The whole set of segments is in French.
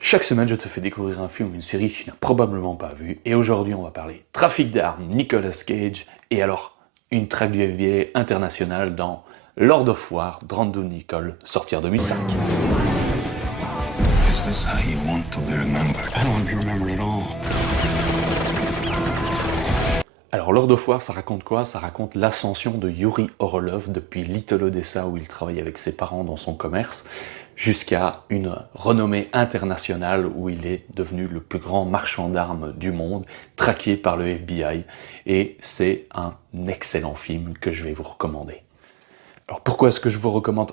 Chaque semaine, je te fais découvrir un film ou une série que tu n'as probablement pas vu. Et aujourd'hui, on va parler trafic d'armes, Nicolas Cage, et alors, une traque du FBI internationale dans Lord of War, Brandon Nicole, sorti en 2005. Is this how you want to be remembered? I don't want to be remembered at all. Alors, Lord of War, ça raconte quoi? Ça raconte l'ascension de Yuri Orlov depuis Little Odessa, où il travaille avec ses parents dans son commerce, jusqu'à une renommée internationale où il est devenu le plus grand marchand d'armes du monde, traqué par le FBI. Et c'est un excellent film que je vais vous recommander. Alors, pourquoi est-ce que je vous recommande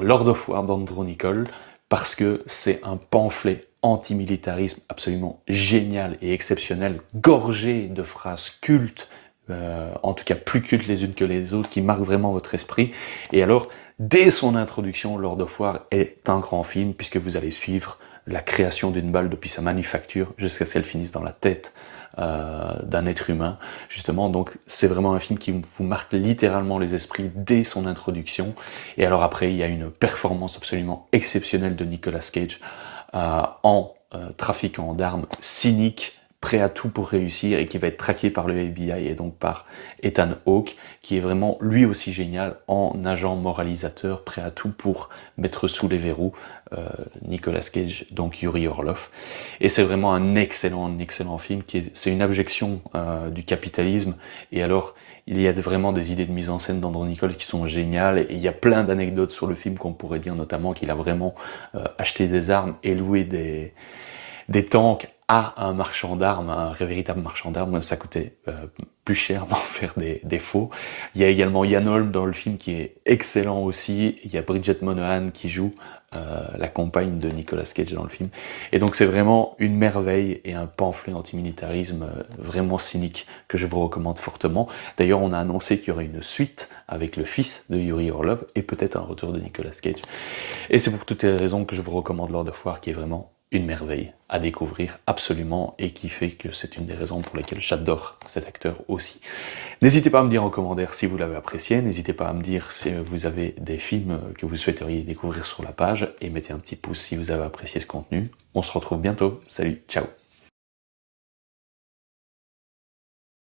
Lord of War d'Andronical? Parce que c'est un pamphlet antimilitarisme absolument génial et exceptionnel, gorgé de phrases cultes, en tout cas plus cultes les unes que les autres, qui marquent vraiment votre esprit. Et alors, dès son introduction, Lord of War est un grand film, puisque vous allez suivre la création d'une balle depuis sa manufacture jusqu'à ce qu'elle finisse dans la tête d'un être humain, justement. Donc c'est vraiment un film qui vous marque littéralement les esprits dès son introduction. Et alors après, il y a une performance absolument exceptionnelle de Nicolas Cage en trafiquant d'armes cynique, prêt à tout pour réussir, et qui va être traqué par le FBI et donc par Ethan Hawke, qui est vraiment lui aussi génial en agent moralisateur, prêt à tout pour mettre sous les verrous Nicolas Cage, donc Yuri Orlov. Et c'est vraiment un excellent film, c'est une abjection du capitalisme. Et alors, il y a vraiment des idées de mise en scène d'André Nicole qui sont géniales, et il y a plein d'anecdotes sur le film qu'on pourrait dire, notamment qu'il a vraiment acheté des armes et loué des tanks à un marchand d'armes, un véritable marchand d'armes. Ça coûtait plus cher d'en faire des faux. Il y a également Ian Holm dans le film qui est excellent aussi. Il y a Bridget Moynahan qui joue la compagne de Nicolas Cage dans le film. Et donc c'est vraiment une merveille et un pamphlet antimilitarisme vraiment cynique que je vous recommande fortement. D'ailleurs, on a annoncé qu'il y aurait une suite avec le fils de Yuri Orlov et peut-être un retour de Nicolas Cage. Et c'est pour toutes les raisons que je vous recommande Lord of War, qui est vraiment une merveille à découvrir absolument, et qui fait que c'est une des raisons pour lesquelles j'adore cet acteur aussi. N'hésitez pas à me dire en commentaire si vous l'avez apprécié, n'hésitez pas à me dire si vous avez des films que vous souhaiteriez découvrir sur la page, et mettez un petit pouce si vous avez apprécié ce contenu. On se retrouve bientôt, salut, ciao!